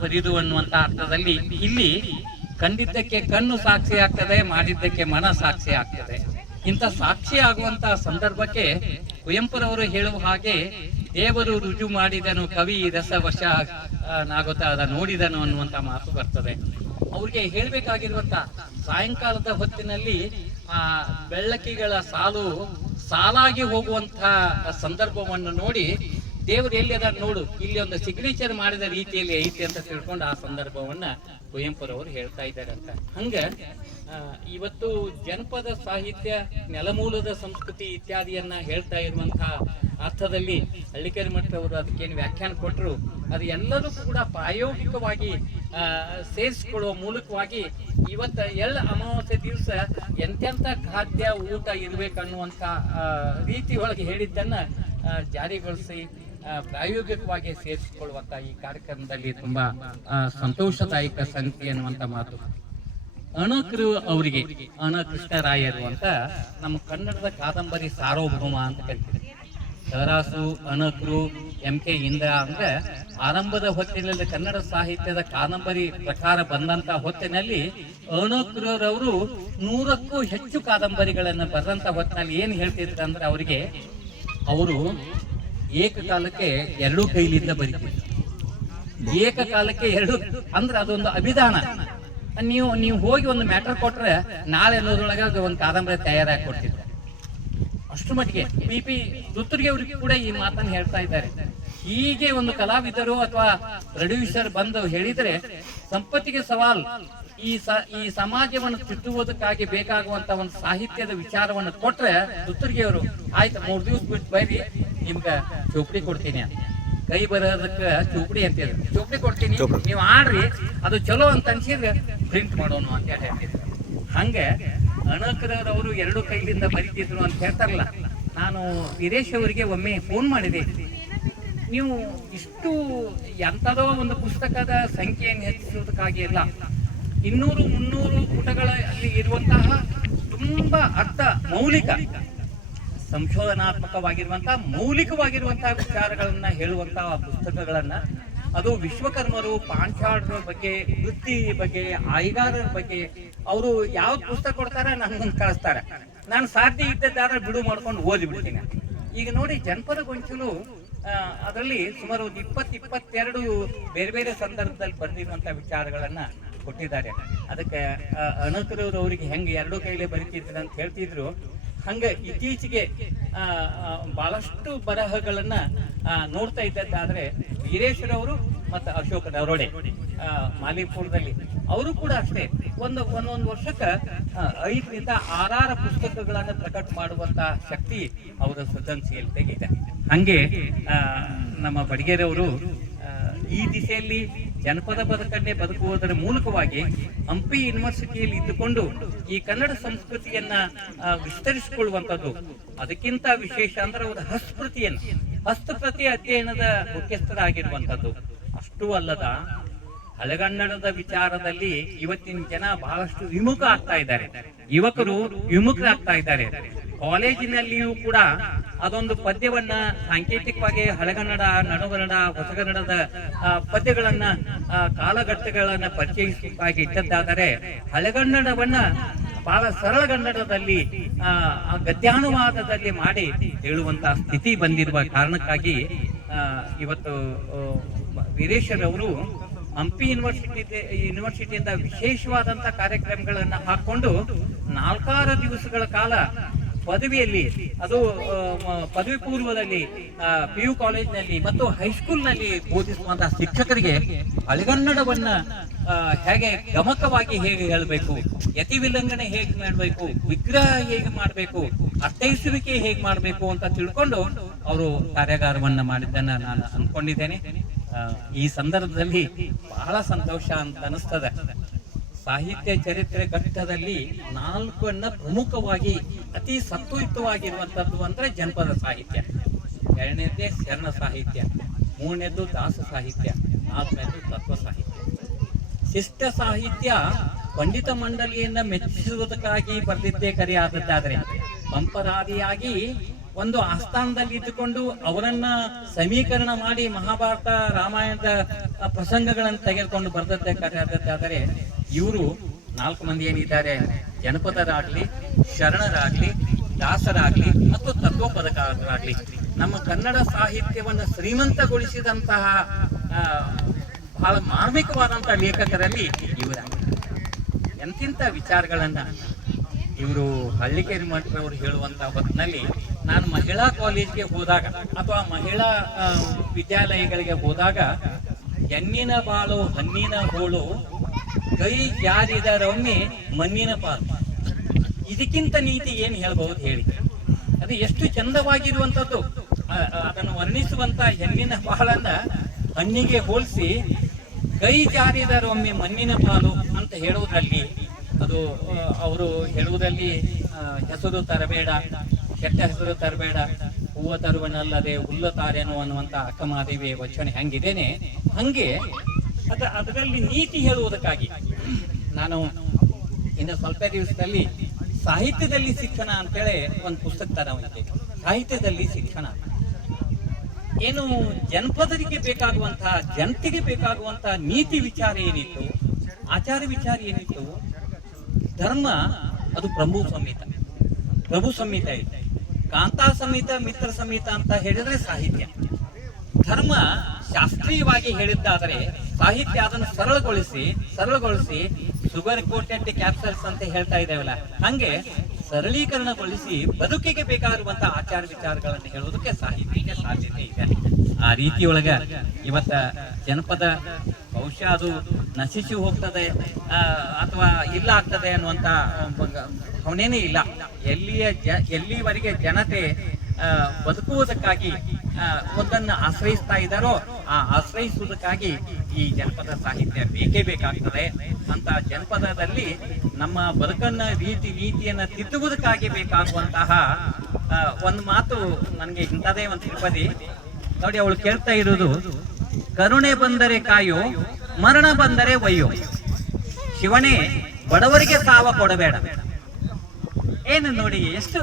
ಬರಿದು ಅನ್ನುವಂತ ಅರ್ಥದಲ್ಲಿ ಇಲ್ಲಿ ಕಂಡಿದ್ದಕ್ಕೆ ಕಣ್ಣು ಸಾಕ್ಷಿ ಆಗ್ತದೆ ಮಾಡಿದ್ದಕ್ಕೆ ಮನ ಸಾಕ್ಷಿ ಆಗ್ತದೆ. ಇಂಥ ಸಾಕ್ಷಿ ಆಗುವಂತ ಸಂದರ್ಭಕ್ಕೆ ಕುವೆಂಪುರವರು ಹೇಳುವ ಹಾಗೆ ದೇವರು ರುಜು ಮಾಡಿದನು ಕವಿ ರಸವಶ ಆ, ನಾಗುತ್ತಾದ ನೋಡಿದನು ಅನ್ನುವಂತ ಮಾತು ಬರ್ತದೆ. ಅವ್ರಿಗೆ ಹೇಳ್ಬೇಕಾಗಿರುವಂತ ಸಾಯಂಕಾಲದ ಹೊತ್ತಿನಲ್ಲಿ ಆ ಬೆಳ್ಳಕಿಗಳ ಸಾಲು ಸಾಲಾಗಿ ಹೋಗುವಂತಹ ಸಂದರ್ಭವನ್ನು ನೋಡಿ ದೇವರು ಎಲ್ಲಿ ಅದ ನೋಡು. ಇಲ್ಲಿ ಒಂದು ಸಿಗ್ನೇಚರ್ ಮಾಡಿದ ರೀತಿಯಲ್ಲಿ ಐತಿ ಅಂತ ತಿಳ್ಕೊಂಡು ಆ ಸಂದರ್ಭವನ್ನ ಕುವೆಂಪುರವರು ಹೇಳ್ತಾ ಇದ್ದಾರೆ ಅಂತ. ಹಂಗ ಇವತ್ತು ಜನಪದ ಸಾಹಿತ್ಯ, ನೆಲಮೂಲದ ಸಂಸ್ಕೃತಿ ಇತ್ಯಾದಿಯನ್ನ ಹೇಳ್ತಾ ಇರುವಂತಹ ಅರ್ಥದಲ್ಲಿ ಹಳ್ಳಿಕೇರಿ ಮಠದವರು ಅದಕ್ಕೇನು ವ್ಯಾಖ್ಯಾನ ಕೊಟ್ಟರು ಅದು ಎಲ್ಲರೂ ಕೂಡ ಪ್ರಾಯೋಗಿಕವಾಗಿ ಸೇರಿಸಿಕೊಳ್ಳುವ ಮೂಲಕವಾಗಿ ಇವತ್ತ ಎಳ್ಳ ಅಮಾವಾಸ್ಯೆ ದಿವಸ ಎಂತೆಂಥ ಖಾದ್ಯ ಊಟ ಇರಬೇಕನ್ನುವಂಥ ರೀತಿ ಒಳಗೆ ಹೇಳಿದ್ದನ್ನ ಜಾರಿಗೊಳಿಸಿ ಪ್ರಾಯೋಗಿಕವಾಗಿ ಸೇರಿಸಿಕೊಳ್ಳುವಂತ ಈ ಕಾರ್ಯಕ್ರಮದಲ್ಲಿ ತುಂಬಾ ಸಂತೋಷದಾಯಕ ಸಂಗತಿ ಅನ್ನುವಂತ ಮಾತು. ಅಣಕರು ಅವರಿಗೆ ಅಣ ಕೃಷ್ಣರಾಯರು ಅಂತ ನಮ್ಮ ಕನ್ನಡದ ಕಾದಂಬರಿ ಸಾರ್ವಭೌಮ ಅಂತ ಕರಿತೀವಿ ಸರಾಸು ಅಣಕರು ಎಂ ಕೆ ಇಂದ್ರ ಅಂದ್ರೆ ಆರಂಭದ ಹೊತ್ತಿನಲ್ಲಿ ಕನ್ನಡ ಸಾಹಿತ್ಯದ ಕಾದಂಬರಿ ಪ್ರಕಾರ ಬಂದಂತ ಹೊತ್ತಿನಲ್ಲಿ ಅಣಕರವರು ನೂರಕ್ಕೂ ಹೆಚ್ಚು ಕಾದಂಬರಿಗಳನ್ನು ಬರೆದಂತ ಹೊತ್ತಿನಲ್ಲಿ ಏನ್ ಹೇಳ್ತಿದ್ರು ಅಂದ್ರೆ ಅವರಿಗೆ, ಅವರು ಏಕಕಾಲಕ್ಕೆ ಎರಡೂ ಕೈಲಿಂದ ಬರೀತಿದ್ರು ಏಕಕಾಲಕ್ಕೆ ಎರಡು, ಅಂದ್ರೆ ಅದೊಂದು ಅಭಿಧಾನ. ನೀವು ನೀವು ಹೋಗಿ ಒಂದು ಮ್ಯಾಟರ್ ಕೊಟ್ರೆ ನಾಳೆ ಅನ್ನೋದ್ರೊಳಗೆ ಒಂದು ಕಾದಂಬರಿ ತಯಾರಾಗಿ ಕೊಡ್ತಿದ್ರು ಅಷ್ಟು ಮಟ್ಟಿಗೆ ಪಿ ಪಿ ದುತ್ತರಿಗೆ ಅವ್ರಿಗೆ ಕೂಡ ಈ ಮಾತನ್ನು ಹೇಳ್ತಾ ಇದ್ದಾರೆ. ಹೀಗೆ ಒಂದು ಕಲಾವಿದರು ಅಥವಾ ಪ್ರೊಡ್ಯೂಸರ್ ಬಂದು ಹೇಳಿದ್ರೆ ಸಂಪತ್ತಿಗೆ ಸವಾಲ್ ಈ ಸ ಈ ಸಮಾಜವನ್ನು ತಿದ್ದುವುದಕ್ಕಾಗಿ ಬೇಕಾಗುವಂತ ಒಂದು ಸಾಹಿತ್ಯದ ವಿಚಾರವನ್ನು ಕೊಟ್ರೆ ದುತ್ತರಿಗೆ ಅವರು ಆಯ್ತು ಮೂರ್ ದಿವ್ಸ ಬಿಟ್ಟು ಬೈರಿ ನಿಮ್ಗ ಚೌಪಡಿ ಕೊಡ್ತೀನಿ ಅಂತ. ಕೈ ಬರೋದಕ್ಕೆ ಚೌಪಡಿ ಅಂತ ಹೇಳಿ ಚೌಪಡಿ ಕೊಡ್ತೀನಿ ನೀವು ಆಡ್ರಿ ಅದು ಚಲೋ ಅಂತ ಅನ್ಸಿದ್ರೆ ಪ್ರಿಂಟ್ ಮಾಡೋಣ ಅಂತ ಹೇಳಿ ಹೇಳ್ತಿದ್ರು. ಹಂಗೆ ಅಣಕರವರು ಎರಡು ಕೈಲಿಂದ ಬರಿತಿದ್ರು ಅಂತ ಹೇಳ್ತಾರಲ್ಲ ನಾನು ವೀರೇಶ್ ಅವರಿಗೆ ಒಮ್ಮೆ ಫೋನ್ ಮಾಡಿದೆ. ನೀವು ಇಷ್ಟು ಎಂಥದೋ ಒಂದು ಪುಸ್ತಕದ ಸಂಖ್ಯೆಯನ್ನು ಹೆಚ್ಚಿಸೋದಕ್ಕಾಗಿ ಇಲ್ಲ ಇನ್ನೂರು ಮುನ್ನೂರು ಪುಟಗಳಲ್ಲಿ ಇರುವಂತಹ ತುಂಬಾ ಅರ್ಥ ಮೌಲಿಕ ಸಂಶೋಧನಾತ್ಮಕವಾಗಿರುವಂತಹ ಮೌಲಿಕವಾಗಿರುವಂತಹ ವಿಚಾರಗಳನ್ನ ಹೇಳುವಂತಹ ಪುಸ್ತಕಗಳನ್ನ ಅದು ವಿಶ್ವಕರ್ಮರು ಪಾಂಚಾಳರ ಬಗ್ಗೆ, ವೃತ್ತಿ ಬಗ್ಗೆ, ಆಯ್ಗಾರರ ಬಗ್ಗೆ ಅವರು ಯಾವ ಪುಸ್ತಕ ಕೊಡ್ತಾರೆ ನನ್ಗೊಂದು ಕಳಿಸ್ತಾರೆ. ನಾನು ಸಾಧ್ಯ ಇದ್ದದ್ದಾದ್ರೆ ಬಿಡು ಮಾಡ್ಕೊಂಡು ಓದಿ ಬಿಡ್ತೀನಿ ಈಗ ನೋಡಿ ಜನಪದ ಗೊಂಚಲು ಅದರಲ್ಲಿ ಸುಮಾರು ಒಂದು ಇಪ್ಪತ್ತು ಇಪ್ಪತ್ತೆರಡು ಬೇರೆ ಬೇರೆ ಸಂದರ್ಭದಲ್ಲಿ ಬಂದಿರುವಂಥ ವಿಚಾರಗಳನ್ನ ಕೊಟ್ಟಿದ್ದಾರೆ. ಅದಕ್ಕೆ ಅನಕರವ್ರು ಅವರಿಗೆ ಹೆಂಗೆ ಎರಡು ಕೈಲೆ ಬರೀತಿದ್ರು ಅಂತ ಹೇಳ್ತಿದ್ರು. ಹಂಗೆ ಇತ್ತೀಚೆಗೆ ಬಹಳಷ್ಟು ಬರಹಗಳನ್ನ ನೋಡ್ತಾ ಇದ್ದದ್ದಾದ್ರೆ ವೀರೇಶ್ವರವರು ಮತ್ತು ಅಶೋಕ ನರೋಡೆ ಮಾಲಿಪುರದಲ್ಲಿ. ಅವರು ಕೂಡ ಅಷ್ಟೇ. ಒಂದು ಒಂದೊಂದು ವರ್ಷಕ್ಕ ಐದರಿಂದ ಆರಾರು ಪುಸ್ತಕಗಳನ್ನು ಪ್ರಕಟ ಮಾಡುವಂತ ಶಕ್ತಿ ಅವರ ಸೃಜನಶೀಲತೆಗೆ ಇದೆ. ಹಂಗೆ ನಮ್ಮ ಬಡಿಗೇರವರು ಆ, ಈ ದಿಸೆಯಲ್ಲಿ ಜನಪದ ಬದುಕನ್ನೇ ಬದುಕುವುದರ ಮೂಲಕವಾಗಿ ಹಂಪಿ ಯೂನಿವರ್ಸಿಟಿಯಲ್ಲಿ ಇದ್ದುಕೊಂಡು ಈ ಕನ್ನಡ ಸಂಸ್ಕೃತಿಯನ್ನ ವಿಸ್ತರಿಸಿಕೊಳ್ಳುವಂಥದ್ದು. ಅದಕ್ಕಿಂತ ವಿಶೇಷ ಅಂದ್ರೆ ಅವರ ಹಸ್ತಪ್ರತಿಯನ್ನ, ಹಸ್ತಪ್ರತಿ ಅಧ್ಯಯನದ ಮುಖ್ಯಸ್ಥರಾಗಿರುವಂಥದ್ದು. ಅಷ್ಟು ಅಲ್ಲದ ಹಳೆಗನ್ನಡದ ವಿಚಾರದಲ್ಲಿ ಇವತ್ತಿನ ಜನ ಬಹಳಷ್ಟು ವಿಮುಖ ಆಗ್ತಾ ಇದ್ದಾರೆ. ಯುವಕರು ವಿಮುಖರಾಗ್ತಾ ಇದ್ದಾರೆ. ಕಾಲೇಜಿನಲ್ಲಿಯೂ ಕೂಡ ಅದೊಂದು ಪದ್ಯವನ್ನ ಸಾಂಕೇತಿಕವಾಗಿ ಹಳೆಗನ್ನಡ ನಡುಗನ್ನಡ ಹೊಸಗನ್ನಡದ ಪದ್ಯಗಳನ್ನ ಕಾಲಘಟ್ಟಗಳನ್ನ ಪರಿಚಯಿಸಬೇಕಾಗಿ ಇಟ್ಟದ್ದಾದರೆ ಹಳೆಗನ್ನಡವನ್ನ ಬಹಳ ಸರಳಗನ್ನಡದಲ್ಲಿ ಆ, ಗದ್ಯಾನುವಾದದಲ್ಲಿ ಮಾಡಿ ಹೇಳುವಂತಹ ಸ್ಥಿತಿ ಬಂದಿರುವ ಕಾರಣಕ್ಕಾಗಿ ಇವತ್ತು ವೀರೇಶ್ವರವರು ಹಂಪಿ ಯೂನಿವರ್ಸಿಟಿ ಯೂನಿವರ್ಸಿಟಿಯಿಂದ ವಿಶೇಷವಾದಂತ ಕಾರ್ಯಕ್ರಮಗಳನ್ನ ಹಾಕೊಂಡು ನಾಲ್ಕಾರು ದಿವಸಗಳ ಕಾಲ ಪದವಿಯಲ್ಲಿ, ಅದು ಪದವಿ ಪೂರ್ವದಲ್ಲಿ ಪಿ ಯು ಕಾಲೇಜ್ನಲ್ಲಿ ಮತ್ತು ಹೈಸ್ಕೂಲ್ನಲ್ಲಿ ಬೋಧಿಸುವಂತಹ ಶಿಕ್ಷಕರಿಗೆ ಹಳೆಗನ್ನಡವನ್ನ ಹೇಗೆ ಗಮಕವಾಗಿ ಹೇಗೆ ಹೇಳಬೇಕು, ಯತಿ ವಿಲಂಘನೆ ಹೇಗೆ ಮಾಡಬೇಕು, ವಿಗ್ರಹ ಹೇಗೆ ಮಾಡಬೇಕು, ಅರ್ಥೈಸುವಿಕೆ ಹೇಗೆ ಮಾಡಬೇಕು ಅಂತ ತಿಳ್ಕೊಂಡು ಅವರು ಕಾರ್ಯಾಗಾರವನ್ನ ಮಾಡಿದ್ದನ್ನ ನಾನು ಅಂದ್ಕೊಂಡಿದ್ದೇನೆ. ಈ ಸಂದರ್ಭದಲ್ಲಿ ಬಹಳ ಸಂತೋಷ ಅಂತ ಅನಿಸ್ತದೆ ಸಾಹಿತ್ಯ ಚರಿತ್ರೆ ಘಟ್ಟದಲ್ಲಿ ನಾಲ್ಕನ್ನ ಪ್ರಮುಖವಾಗಿ, ಅತಿ ಸತ್ವಯುತವಾಗಿರುವಂಥದ್ದು ಅಂದ್ರೆ ಜನಪದ ಸಾಹಿತ್ಯ. ಎರಡನೇದೇ ಶರಣ ಸಾಹಿತ್ಯ ಮೂರನೇದು ದಾಸ ಸಾಹಿತ್ಯ ನಾಲ್ಕನೇದು ತತ್ವ ಸಾಹಿತ್ಯ. ಶಿಷ್ಟ ಸಾಹಿತ್ಯ ಪಂಡಿತ ಮಂಡಳಿಯನ್ನ ಮೆಚ್ಚಿಸುವುದಕ್ಕಾಗಿ ಬರೆದಿದ್ದೇ ಕರೆ ಆದದ್ದಾದ್ರೆ ಪಂಪರಾದಿಯಾಗಿ ಒಂದು ಆಸ್ಥಾನದಲ್ಲಿ ಇದ್ದುಕೊಂಡು ಅವರನ್ನ ಸಮೀಕರಣ ಮಾಡಿ ಮಹಾಭಾರತ ರಾಮಾಯಣದ ಪ್ರಸಂಗಗಳನ್ನು ತೆಗೆದುಕೊಂಡು ಬರ್ತಬೇಕಾದರೆ ಇವರು ನಾಲ್ಕು ಮಂದಿ ಏನಿದ್ದಾರೆ? ಜನಪದರಾಗ್ಲಿ, ಶರಣರಾಗ್ಲಿ, ದಾಸರಾಗ್ಲಿ ಮತ್ತು ತತ್ವಪದಕಾರರಾಗ್ಲಿ ನಮ್ಮ ಕನ್ನಡ ಸಾಹಿತ್ಯವನ್ನು ಶ್ರೀಮಂತಗೊಳಿಸಿದಂತಹ ಬಹಳ ಮಾರ್ಮಿಕವಾದಂತಹ ಲೇಖಕರಲ್ಲಿ ಇವರ. ಎಂತಿಂತ ವಿಚಾರಗಳನ್ನ ಇವರು ಹಳ್ಳಿಕೇರಿ ಮಠದವರು ಹೇಳುವಂತಹ ಹೊತ್ತಿನಲ್ಲಿ ನಾನು ಮಹಿಳಾ ಕಾಲೇಜ್ಗೆ ಹೋದಾಗ ಅಥವಾ ಮಹಿಳಾ ವಿದ್ಯಾಲಯಗಳಿಗೆ ಹೋದಾಗ, ಹೆಣ್ಣಿನ ಬಾಳು, ಹಣ್ಣಿನ ಹೋಳು ಕೈ ಒಮ್ಮೆ ಮಣ್ಣಿನ ಪಾಲು. ಇದಕ್ಕಿಂತ ನೀತಿ ಏನ್ ಹೇಳ್ಬಹುದು ಹೇಳಿ. ಅದು ಎಷ್ಟು ಆ, ಅದನ್ನು ವರ್ಣಿಸುವಂತ ಹೆಣ್ಣಿನ ಪಾಲನ್ನ ಹಣ್ಣಿಗೆ ಹೋಲಿಸಿ ಕೈ ಜಾರಿದರೊಮ್ಮೆ ಮಣ್ಣಿನ ಪಾಲು ಅಂತ ಹೇಳುವುದರಲ್ಲಿ ಅದು ಅವರು ಹೇಳುವುದರಲ್ಲಿ ಹೆಸರು ತರಬೇಡ ಕೆಟ್ಟ ಹೆಸರು ತರಬೇಡ ಹೂವ ತರುವನಲ್ಲದೆ ಹುಲ್ಲ ತಾರೇನು ಅನ್ನುವಂತ ಅಕ್ಕಮಾದೇವಿಯ ವಚನ ಹೆಂಗಿದ್ದೇನೆ ಹಂಗೆ ಅದ ಅದರಲ್ಲಿ ನೀತಿ ಹೇಳುವುದಕ್ಕಾಗಿ. ನಾನು ಇನ್ನು ಸ್ವಲ್ಪ ದಿವಸದಲ್ಲಿ ಸಾಹಿತ್ಯದಲ್ಲಿ ಶಿಕ್ಷಣ ಅಂತೇಳಿ ಒಂದು ಪುಸ್ತಕ ತರವಂತೆ ಸಾಹಿತ್ಯದಲ್ಲಿ ಶಿಕ್ಷಣ ಏನು ಜನಪದರಿಗೆ ಬೇಕಾಗುವಂತಹ ಜನತೆಗೆ ಬೇಕಾಗುವಂತಹ ನೀತಿ ವಿಚಾರ ಏನಿತ್ತು, ಆಚಾರ ವಿಚಾರ ಏನಿತ್ತು, ಧರ್ಮ ಅದು ಪ್ರಭು ಸಂಹಿತ ಪ್ರಭು ಸಂಹಿತ ಇದೆ ಕಾಂತಾ ಸಂಹಿತ ಮಿತ್ರ ಸಂಹಿತ ಅಂತ ಹೇಳಿದ್ರೆ ಸಾಹಿತ್ಯ. ಧರ್ಮ ಶಾಸ್ತ್ರೀಯವಾಗಿ ಹೇಳಿದ್ದಾದರೆ ಸಾಹಿತ್ಯ ಅದನ್ನು ಸರಳಗೊಳಿಸಿ ಸರಳಗೊಳಿಸಿ ಶುಗರ್ ಕೋಟೆಡ್ ಕ್ಯಾಪ್ಸಲ್ಸ್ ಅಂತ ಹೇಳ್ತಾ ಇದ್ದೇವಲ್ಲ. ಹಂಗೆ ಸರಳೀಕರಣಗೊಳಿಸಿ ಬದುಕಿಗೆ ಬೇಕಾಗಿರುವಂತಹ ಆಚಾರ ವಿಚಾರಗಳನ್ನು ಹೇಳುವುದಕ್ಕೆ ಸಾಹಿತ್ಯಕ್ಕೆ ಸಾಧ್ಯತೆ ಇದೆ. ಆ ರೀತಿಯೊಳಗ ಇವತ್ತ ಜನಪದ ಬಹುಶಃ ಅದು ನಶಿಸಿ ಹೋಗ್ತದೆ ಅಥವಾ ಇಲ್ಲ ಆಗ್ತದೆ ಅನ್ನುವಂತ ಅವನೇನೇ ಇಲ್ಲ. ಎಲ್ಲಿಯ ಜ, ಎಲ್ಲಿವರೆಗೆ ಜನತೆ ಬದುಕುವುದಕ್ಕಾಗಿ ಒಂದನ್ನು ಆಶ್ರಯಿಸ್ತಾ ಇದ್ದಾರೋ ಆ ಆಶ್ರಯಿಸುವುದಕ್ಕಾಗಿ ಈ ಜನಪದ ಸಾಹಿತ್ಯ ಬೇಕೇ ಬೇಕಾಗ್ತದೆ. ಅಂತ ಜನಪದದಲ್ಲಿ ನಮ್ಮ ಬದುಕನ್ನ ರೀತಿ ನೀತಿಯನ್ನ ತಿದ್ದುವುದಕ್ಕಾಗಿ ಬೇಕಾಗುವಂತಹ ಒಂದು ಮಾತು ನನಗೆ ಇಂಥದೇ ಒಂದು ತಿರುಪತಿ. ನೋಡಿ, ಅವಳು ಕೇಳ್ತಾ ಇರೋದು ಕರುಣೆ ಬಂದರೆ ಕಾಯೋ, ಮರಣ ಬಂದರೆ ಒಯ್ಯೋ. ಶಿವನೇ, ಬಡವರಿಗೆ ಸಾವ ಕೊಡಬೇಡ. ಏನು ನೋಡಿ, ಎಷ್ಟು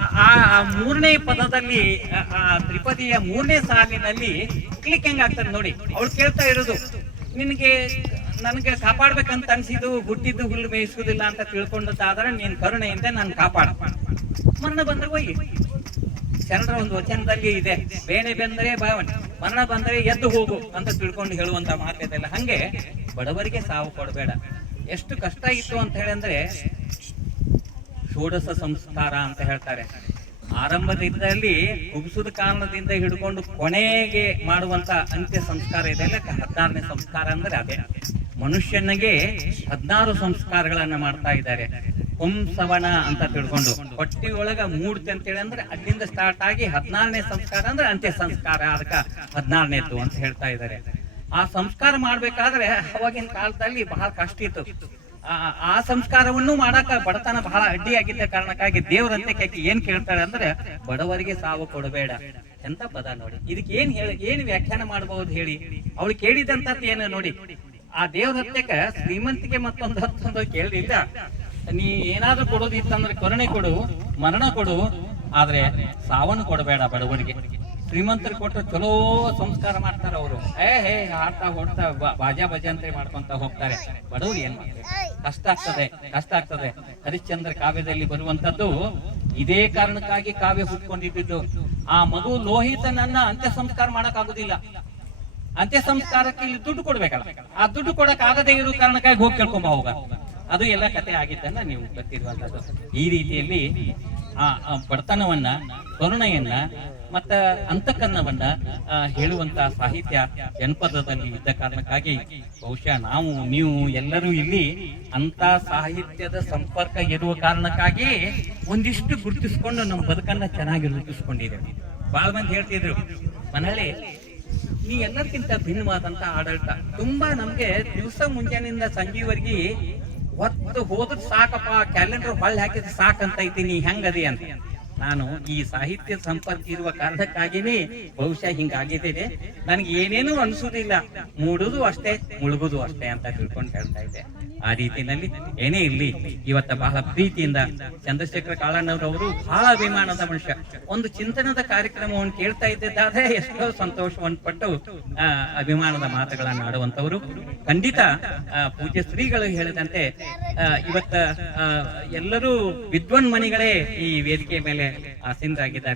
ಆ ಮೂರನೇ ಪದದಲ್ಲಿ, ಆ- ಆ ತ್ರಿಪದಿಯ ಮೂರನೇ ಸಾಲಿನಲ್ಲಿ ಕ್ಲಿಕ್ ಹೆಂಗ್ ಆಗ್ತದೆ ನೋಡಿ. ಅವಳು ಕೇಳ್ತಾ ಇರೋದು, ನಿನಗೆ ನನಗೆ ಕಾಪಾಡ್ಬೇಕಂತ ಅನ್ಸಿದ್ದು ಗುಟ್ಟಿದ್ದು ಹುಲ್ಲು ಮೇಯಿಸುವುದಿಲ್ಲ ಅಂತ ತಿಳ್ಕೊಂಡದ್ದಾದ್ರೆ ನೀನ್ ಕರುಣೆಯಿಂದ ನಾನು ಕಾಪಾಡ. ಮರಣ ಬಂದ್ರೆ ಹೋಗಿ. ಚಂದ್ರ ಒಂದು ವಚನದಲ್ಲಿ ಇದೆ ಬೇಣೆ ಬೆಂದ್ರೆ ಭಾವನೆ, ಮರಣ ಬಂದ್ರೆ ಎದ್ದು ಹೋಗು ಅಂತ ತಿಳ್ಕೊಂಡು ಹೇಳುವಂತ ಮಾತಿದೆಲ್ಲ ಹಂಗೆ ಬಡವರಿಗೆ ಸಾವು ಕೊಡಬೇಡ. ಎಷ್ಟು ಕಷ್ಟ ಇತ್ತು ಅಂತ ಹೇಳಿ ಅಂದ್ರೆ ಷೋಡಶ ಸಂಸ್ಕಾರ ಅಂತ ಹೇಳ್ತಾರೆ. ಆರಂಭದಲ್ಲಿ ಕುಬ್ಸದ ಕಾರಣದಿಂದ ಹಿಡ್ಕೊಂಡು ಕೊನೆಗೆ ಮಾಡುವಂತ ಅಂತ್ಯ ಸಂಸ್ಕಾರ ಇದೆ. ಅಲ್ಲ ಹದಿನಾರನೇ ಸಂಸ್ಕಾರ ಅಂದ್ರೆ ಅದೇ. ಮನುಷ್ಯನಿಗೆ ಹದಿನಾರು ಸಂಸ್ಕಾರಗಳನ್ನ ಮಾಡ್ತಾ ಇದ್ದಾರೆ. ಪುಂಸವನ ಅಂತ ತಿಳ್ಕೊಂಡು. ಹೊಟ್ಟಿಯೊಳಗ ಮೂಡ್ತಿ ಅಂತೇಳಿ ಅಂದ್ರೆ ಅಲ್ಲಿಂದ ಸ್ಟಾರ್ಟ್ ಆಗಿ ಹದಿನಾರನೇ ಸಂಸ್ಕಾರ ಅಂದ್ರೆ ಅಂತ್ಯ ಸಂಸ್ಕಾರ, ಅದಕ್ಕ ಹದಿನಾರನೇದ್ದು ಅಂತ ಹೇಳ್ತಾ ಇದ್ದಾರೆ. ಆ ಸಂಸ್ಕಾರ ಮಾಡ್ಬೇಕಾದ್ರೆ ಅವಾಗಿನ ಕಾಲದಲ್ಲಿ ಬಹಳ ಕಷ್ಟ ಇತ್ತು. ಆ- ಸಂಸ್ಕಾರವನ್ನು ಮಾಡಕ ಬಡತನ ಬಹಳ ಅಡ್ಡಿಯಾಗಿದ್ದ ಕಾರಣಕ್ಕಾಗಿ ದೇವರಂತೆ ಕೈಗೆ ಏನ್ ಕೇಳ್ತಾಳೆ ಅಂದ್ರೆ ಬಡವರಿಗೆ ಸಾವು ಕೊಡಬೇಡ ಎಂತ ಪದ ನೋಡಿ. ಇದಕ್ಕೆ ಏನ್ ಹೇಳಿ, ಏನ್ ವ್ಯಾಖ್ಯಾನ ಮಾಡಬಹುದು ಹೇಳಿ. ಅವಳು ಕೇಳಿದಂತದ್ದು ಏನು ನೋಡಿ. ಆ ದೇವ್ರ ಹತ್ಯಕ ಶ್ರೀಮಂತಿಗೆ ಮತ್ತೊಂದು ಹತ್ತೊಂದು ಕೇಳಿಲ್ಲ ನೀ ಏನಾದ್ರೂ ಕೊಡೋದಿತ್ತಂದ್ರೆ ಕರುಣೆ ಕೊಡು, ಮರಣ ಕೊಡು, ಆದ್ರೆ ಸಾವನ್ನು ಕೊಡಬೇಡ ಬಡವರಿಗೆ. ಶ್ರೀಮಂತರು ಕೊಟ್ಟರೆ ಚಲೋ ಸಂಸ್ಕಾರ ಮಾಡ್ತಾರ ಅವರು. ಏ, ಹೇ ಆಡ್ತಾ ಹೊಡ್ತಾ ಬಾಜಾ ಬಜಾ ಅಂತ ಮಾಡ್ಕೊಂತ ಹೋಗ್ತಾರೆ. ಬಡವರು ಏನ್ ಕಷ್ಟ ಆಗ್ತದೆ ಕಷ್ಟ ಆಗ್ತದೆ. ಹರಿಶ್ಚಂದ್ರ ಕಾವ್ಯದಲ್ಲಿ ಬರುವಂತದ್ದು ಇದೇ ಕಾರಣಕ್ಕಾಗಿ ಕಾವ್ಯ ಹುಟ್ಕೊಂಡಿದ್ದು ಆ ಮಗು ಲೋಹಿತನನ್ನ ಅಂತ್ಯ ಸಂಸ್ಕಾರ ಮಾಡಕ್ ಆಗುದಿಲ್ಲ ಅಂತ್ಯ ಸಂಸ್ಕಾರಕ್ಕೆ ಇಲ್ಲಿ ದುಡ್ಡು ಕೊಡ್ಬೇಕಲ್ಲ. ಆ ದುಡ್ಡು ಕೊಡಕ್ ಆಗದೇ ಇರೋ ಕಾರಣಕ್ಕಾಗಿ ಹೋಗಿ ಕೇಳ್ಕೊಂಬ ಹೋಗ. ಅದು ಎಲ್ಲ ಕತೆ ಆಗಿದ್ದನ್ನ ನೀವು ಗೊತ್ತಿರುವಂತದ್ದು. ಈ ರೀತಿಯಲ್ಲಿ ಆ ಬಡತನವನ್ನ, ಕರುಣೆಯನ್ನ ಮತ್ತ ಅಂತಕನ್ನವನ್ನ ಹೇಳುವಂತ ಸಾಹಿತ್ಯ ಜನಪದದಲ್ಲಿ ಇದ್ದ ಕಾರಣಕ್ಕಾಗಿ ಬಹುಶಃ ನಾವು, ನೀವು ಎಲ್ಲರೂ ಇಲ್ಲಿ ಅಂತ ಸಾಹಿತ್ಯದ ಸಂಪರ್ಕ ಇರುವ ಕಾರಣಕ್ಕಾಗಿ ಒಂದಿಷ್ಟು ಗುರುತಿಸ್ಕೊಂಡು ನಮ್ಮ ಬದುಕನ್ನ ಚೆನ್ನಾಗಿ ರೂಪಿಸ್ಕೊಂಡಿದ್ದೇವೆ ಬಹಳ ಮಂದಿ ಹೇಳ್ತಿದ್ರು ಮನಹಳ್ಳಿ ನೀ ಎಲ್ಲರಿಗಿಂತ ಭಿನ್ನವಾದಂತ ಆಡಳಿತ. ತುಂಬಾ ನಮ್ಗೆ ದಿವಸ ಮುಂಜಾನೆಯಿಂದ ಸಂಜೆವರೆಗೆ ಒತ್ತು ಹೋದ್ರ ಸಾಕಪ್ಪ ಕ್ಯಾಲೆಂಡರ್ ಹೊಳ್ಳಿ ಹಾಕಿದ್ರೆ ಸಾಕಂತ ಐತಿ ನೀ ಹೆಂಗದಿ ಅಂತ. ನಾನು ಈ ಸಾಹಿತ್ಯ ಸಂಪರ್ಕ ಇರುವ ಕಾರಣಕ್ಕಾಗಿನೇ ಬಹುಶಃ ಹಿಂಗಾಗಿದ್ದೇನೆ. ನನಗೆ ಏನೇನೂ ಅನ್ಸುದಿಲ್ಲ. ಮೂಡುದು ಅಷ್ಟೇ, ಮುಳುಗುದು ಅಷ್ಟೇ ಅಂತ ತಿಳ್ಕೊಂಡು ಹೇಳ್ತಾ ಇದ್ದೆ. ಆ ರೀತಿಯಲ್ಲಿ ಏನೇ ಇರ್ಲಿ, ಇವತ್ತ ಬಹಳ ಪ್ರೀತಿಯಿಂದ ಚಂದ್ರಶೇಖರ ಕಾಳಣ್ಣವರವರು ಬಹಳ ಅಭಿಮಾನದ ಮನುಷ್ಯ. ಒಂದು ಚಿಂತನದ ಕಾರ್ಯಕ್ರಮವನ್ನು ಕೇಳ್ತಾ ಇದ್ದಿದ್ದಾದ್ರೆ ಎಷ್ಟೋ ಸಂತೋಷವನ್ನು ಪಟ್ಟು ಅಭಿಮಾನದ ಮಾತುಗಳನ್ನು ಆಡುವಂತವರು ಖಂಡಿತ ಪೂಜ್ಯ ಶ್ರೀಗಳು ಹೇಳಿದಂತೆ ಇವತ್ತ ಎಲ್ಲರೂ ವಿದ್ವನ್ ಮನಿಗಳೇ ಈ ವೇದಿಕೆ ಮೇಲೆ ಆಸೀನರಾಗಿದ್ದಾರೆ.